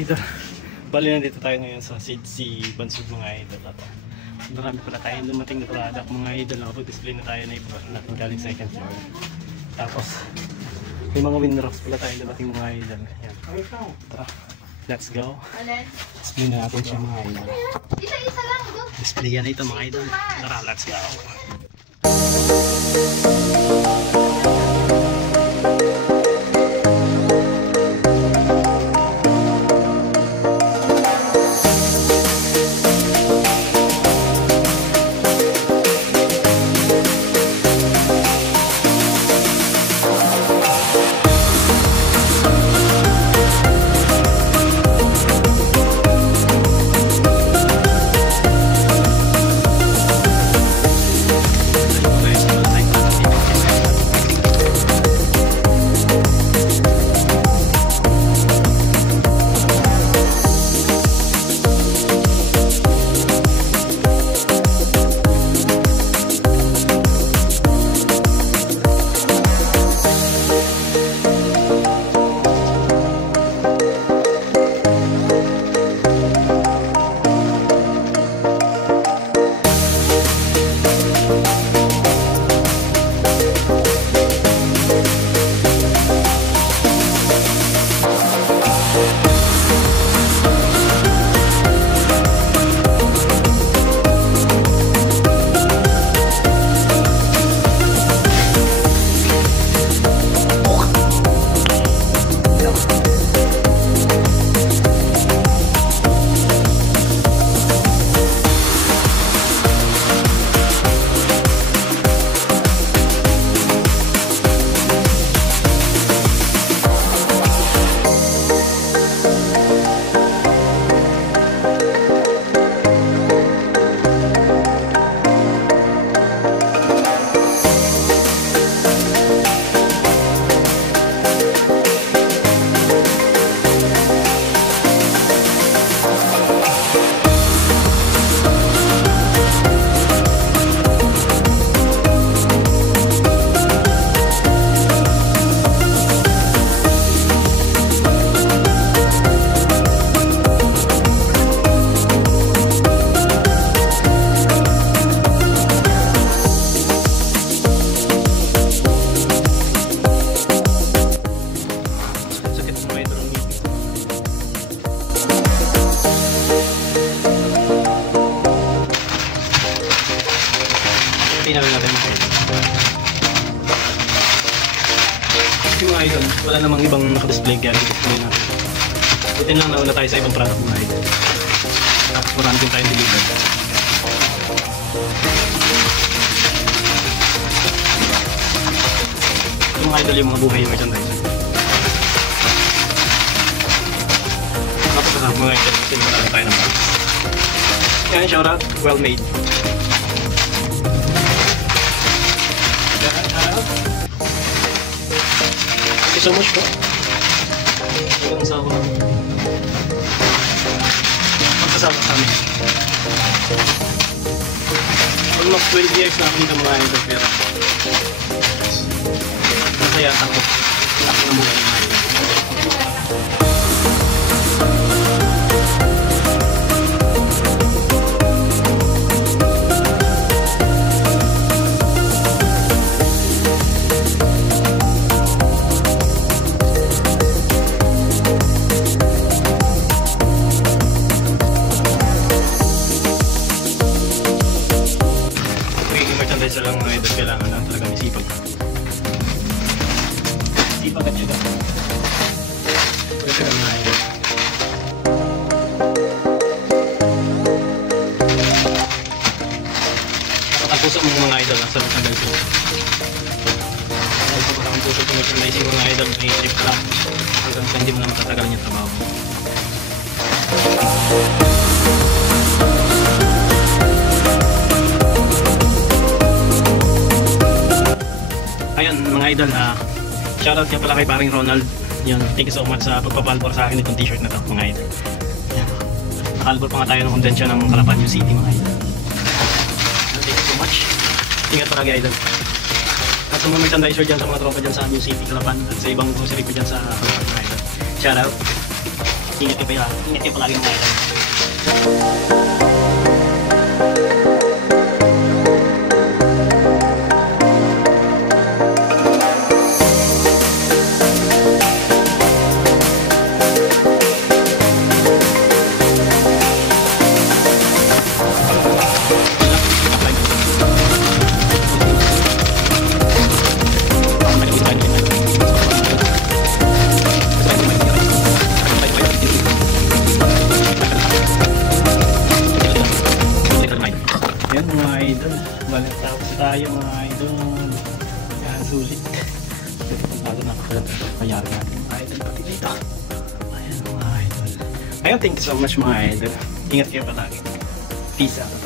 idol. Bali nandito tayo ngayon sa CDC Bansud mga idol. At marami pala tayong dumating na product mga idol. Nakapag-display na tayo na iba natin galing second floor. Tapos may mga windrocks pala tayong dumating mga idol. Ayan. Tara, let's go. Display na natin siya mga idol. Isa-isa lang. Display yan ito mga idol. Tara, let's go. Mga idol, wala namang ibang naka-display kaya display natin. Buti lang nauna tayo sa ibang product mga idol. Tapos marami din tayong deliver. Ito mga idol yung mga buhay yung merchandise. Tapos kasama mga idol kasi marami tayo ng box. Yan, shoutout, well made. Thank you so much po. Ilang sa ako magkasama sa amin. Almost 12 years na kami mga idol pero masaya ako. Ako na muna mga idol. Merchandise lang mga idol, kailangan lang talagang isipag. Isipag at syaga. Kasi lang mga idol. Pagkapuso mo mga idol, nasa matagal ko. Dahil pag ang puso ko merchandise mga idol, may trip ka lang. Hanggang sa hindi mo na matatagal yung trabaho mo. Ayun mga idol, shoutout nga pala kay paring Ronald. Yun, thank you so much sa pagpapalbor sa akin itong t-shirt na to mga idol. Nakalbor pa nga tayo ng kondensyon ng Calapan New City mga idol. Thank you so much. Ingat palagi idol. At sa mga merchandiser dyan, sa mga tropa dyan sa New City, Calapan, at sa ibang grocery ko dyan sa Calapan mga idol. Shoutout. Ingat kayo palagi mga idol. Yan mga idol, balik tapos tayo mga idol. Yan, sulit. Bago nakapayari natin mga idol pati dito. Ayan mga idol. Ayun, thank you so much mga idol. Ingat kayo palagi. Peace out.